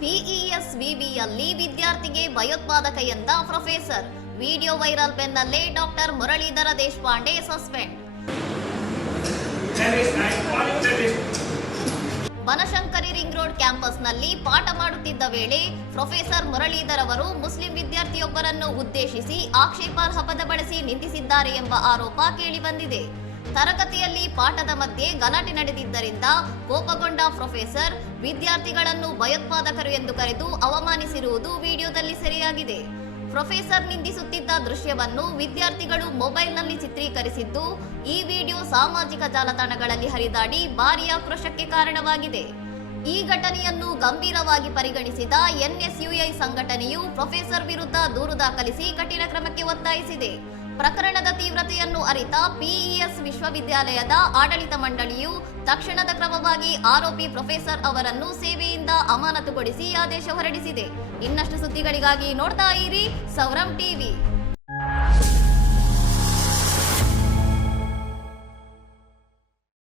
PES ವಿವಿಯಲ್ಲಿ ವಿದ್ಯಾರ್ಥಿಗೆ ಭಯೋತ್ಪಾದಕ ಎಂದ ಪ್ರೊಫೆಸರ್. ವಿಡಿಯೋ ವೈರಲ್ ಬೆನ್ನಲ್ಲೇ doctor Muralidhar Deshpande suspend. Banashankari ring road ಕ್ಯಾಂಪಸ್ನಲ್ಲಿ ಪಾಠ ಮಾಡುತ್ತಿದ್ದ ವೇಳೆ ಪ್ರೊಫೆಸರ್ ಮುರಳೀಧರ್ ಅವರು ಮುಸ್ಲಿಂ ವಿದ್ಯಾರ್ಥಿಯೊಬ್ಬರನ್ನು ಉದ್ದೇಶಿಸಿ ಆಕ್ಷೇಪಾರ್ಹ ಪದ ಬಳಸಿ ನಿಂದಿಸಿದ್ದಾರೆ ಎಂಬ ಆರೋಪ ಕೇಳಿಬಂದಿದೆ. ತರಗತಿಯಲ್ಲಿ ಪಾಠದ ಮಧ್ಯೆ ಗಲಾಟೆ ನಡೆದಿದ್ದರಿಂದ ಕೋಪಗೊಂಡ ಪ್ರೊಫೆಸರ್ ವಿದ್ಯಾರ್ಥಿಗಳನ್ನು ಭಯೋತ್ಪಾದಕರು ಎಂದು ಕರೆದು ಅವಮಾನಿಸಿರುವುದು ವಿಡಿಯೋದಲ್ಲಿ ಸೆರೆಯಾಗಿದೆ. ಪ್ರೊಫೆಸರ್ ನಿಂದಿಸುತ್ತಿದ್ದ ದೃಶ್ಯವನ್ನು ವಿದ್ಯಾರ್ಥಿಗಳು ಮೊಬೈಲ್ನಲ್ಲಿ ಚಿತ್ರೀಕರಿಸಿದ್ದು, ಈ ವಿಡಿಯೋ ಸಾಮಾಜಿಕ ಜಾಲತಾಣಗಳಲ್ಲಿ ಹರಿದಾಡಿ ಭಾರೀ ಆಕ್ರೋಶಕ್ಕೆ ಕಾರಣವಾಗಿದೆ. ಈ ಘಟನೆಯನ್ನು ಗಂಭೀರವಾಗಿ ಪರಿಗಣಿಸಿದ ಎನ್ಎಸ್ಯುಐ ಸಂಘಟನೆಯು ಪ್ರೊಫೆಸರ್ ವಿರುದ್ಧ ದೂರು ದಾಖಲಿಸಿ ಕಠಿಣ ಕ್ರಮಕ್ಕೆ ಒತ್ತಾಯಿಸಿದೆ. ಪ್ರಕರಣದ ತೀವ್ರತೆಯನ್ನು ಅರಿತ ಪಿಇಎಸ್ ವಿಶ್ವವಿದ್ಯಾಲಯದ ಆಡಳಿತ ಮಂಡಳಿಯು ತಕ್ಷಣದ ಕ್ರಮವಾಗಿ ಆರೋಪಿ ಪ್ರೊಫೆಸರ್ ಅವರನ್ನು ಸೇವೆಯಿಂದ ಅಮಾನತುಗೊಳಿಸಿ ಆದೇಶ ಹೊರಡಿಸಿದೆ. ಇನ್ನಷ್ಟು ಸುದ್ದಿಗಳಿಗಾಗಿ ನೋಡ್ತಾ ಇರಿ ಸೌರಂ ಟಿವಿ.